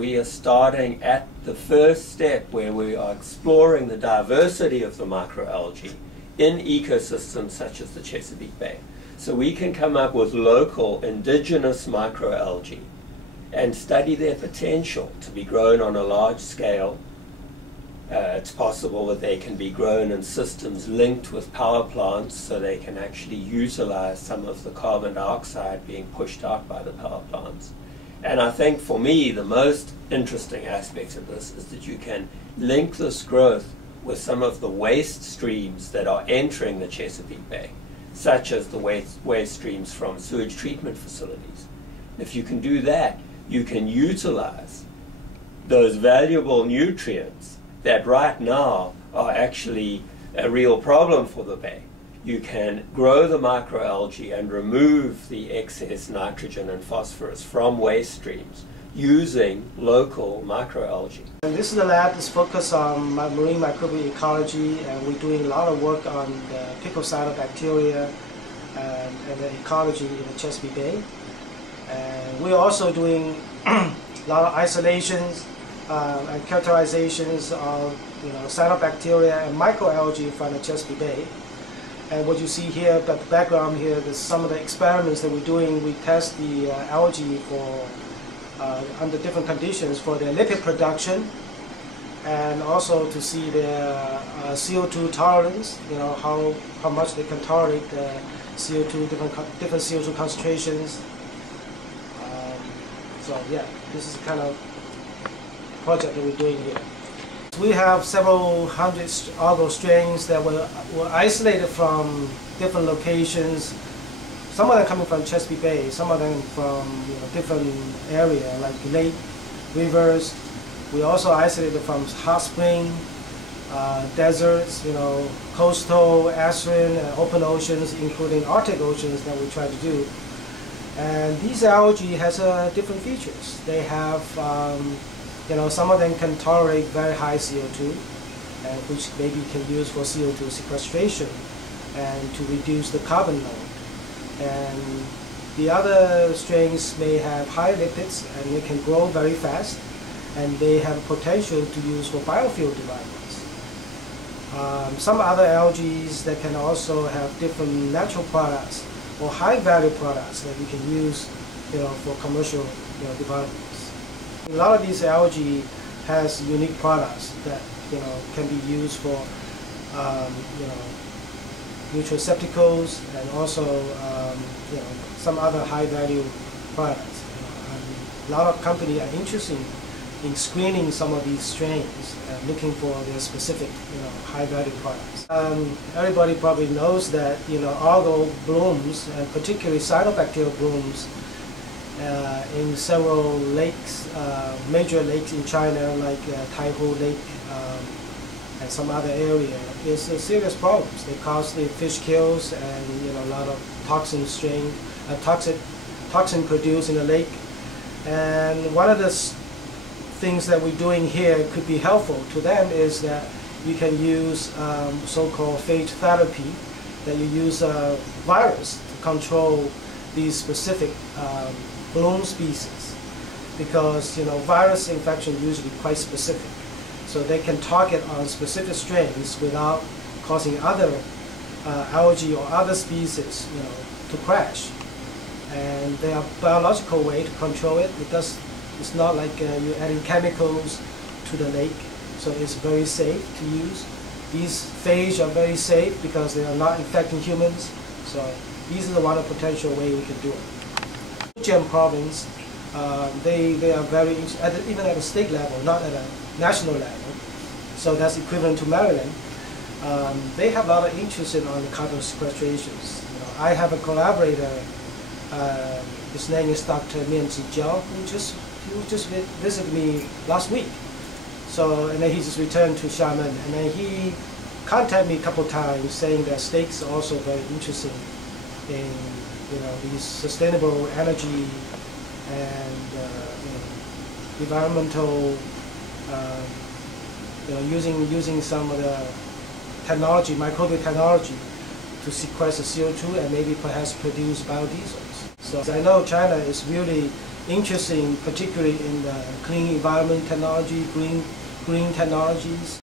We are starting at the first step where we are exploring the diversity of the microalgae in ecosystems such as the Chesapeake Bay. So we can come up with local indigenous microalgae and study their potential to be grown on a large scale. It's possible that they can be grown in systems linked with power plants so they can actually utilize some of the carbon dioxide being pushed out by the power plants. And I think for me the most interesting aspect of this is that you can link this growth with some of the waste streams that are entering the Chesapeake Bay, such as the waste streams from sewage treatment facilities. If you can do that, you can utilize those valuable nutrients that right now are actually a real problem for the bay. You can grow the microalgae and remove the excess nitrogen and phosphorus from waste streams using local microalgae. And this is the lab that's focused on marine microbial ecology, and we're doing a lot of work on the picobacteria and the ecology in the Chesapeake Bay. And we're also doing a lot of isolations and characterizations of cyanobacteria and microalgae from the Chesapeake Bay. And what you see here, the background here, is some of the experiments that we're doing. We test the algae for under different conditions for their lipid production, and also to see their CO2 tolerance. How much they can tolerate the CO2, different CO2 concentrations. So yeah, this is the kind of project that we're doing here. We have several hundred algal strains that were isolated from different locations. Some of them coming from Chesapeake Bay, some of them from different areas like lake, rivers. We also isolated from hot spring, deserts, coastal, estuarine, and open oceans, including Arctic oceans that we try to do. And these algae has different features. They have some of them can tolerate very high CO2, which maybe can use for CO2 sequestration and to reduce the carbon load. And the other strains may have high lipids and they can grow very fast, and they have potential to use for biofuel developments. Some other algae that can also have different natural products or high value products that we can use for commercial developments. A lot of these algae has unique products that can be used for nutraceuticals and also some other high value products. A lot of companies are interested in screening some of these strains and looking for their specific high value products. Everybody probably knows that algal blooms, and particularly cyanobacteria blooms, in several lakes, major lakes in China, like Taihu Lake and some other area, is serious problems. They cause the fish kills and a lot of toxin produced in the lake. And one of the things that we're doing here could be helpful to them is that you can use so-called phage therapy, that you use a virus to control these specific bloom species, because virus infection usually quite specific, so they can target on specific strains without causing other algae or other species to crash. And there are biological way to control it. It's not like you're adding chemicals to the lake, so it's very safe to use. These phage are very safe because they are not infecting humans, so these are the one of potential way we can do it. Fujian province, they are very even at a state level, not at a national level. So that's equivalent to Maryland. They have a lot of interest in on the carbon sequestrations. I have a collaborator. His name is Dr. Mian Zijiao, who just visited me last week. So and then he just returned to Xiamen, and then he contacted me a couple times saying that states are also very interested in these sustainable energy and environmental, using some of the technology, microbial technology, to sequester CO2 and maybe perhaps produce biodiesels. So I know China is really interested in, particularly in the clean environment technology, green technologies.